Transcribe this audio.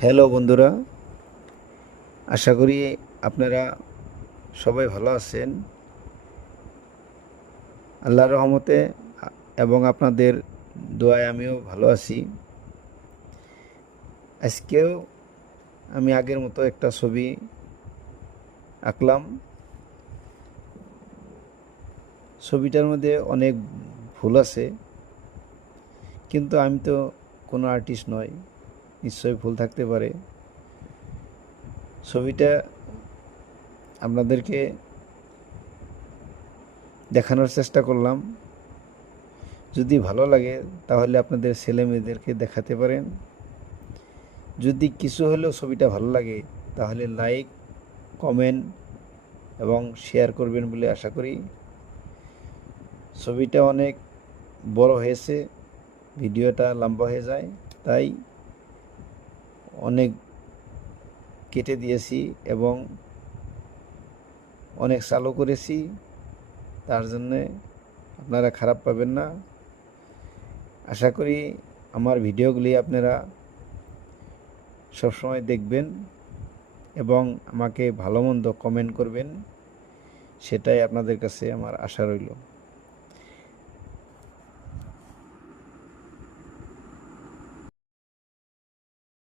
Hello বন্ধুরা, আশা করি আপনারা সবাই ভালো আছেন। আল্লাহর রহমতে এবং আপনাদের দোয়ায় আমিও ভালো আছি। আজকেও আমি আগের মতো একটা ছবি আঁকলাম। ছবিটার মধ্যে অনেক ভুল আছে, কিন্তু আমি তো কোনো আর্টিস্ট নই, নিশ্চয়ই ভুল থাকতে পারে। ছবিটা আপনাদেরকে দেখানোর চেষ্টা করলাম। যদি ভালো লাগে তাহলে আপনাদের ছেলে মেয়েদেরকে দেখাতে পারেন। যদি কিছু হলেও ছবিটা ভালো লাগে তাহলে লাইক, কমেন্ট এবং শেয়ার করবেন বলে আশা করি। ছবিটা অনেক বড় হয়েছে, ভিডিওটা লম্বা হয়ে যায়, তাই অনেক কেটে দিয়েছি এবং অনেক চালু করেছি। তার জন্যে আপনারা খারাপ পাবেন না। আশা করি আমার ভিডিওগুলি আপনারা সবসময় দেখবেন এবং আমাকে ভালো মন্দ কমেন্ট করবেন, সেটাই আপনাদের কাছে আমার আশা রইল।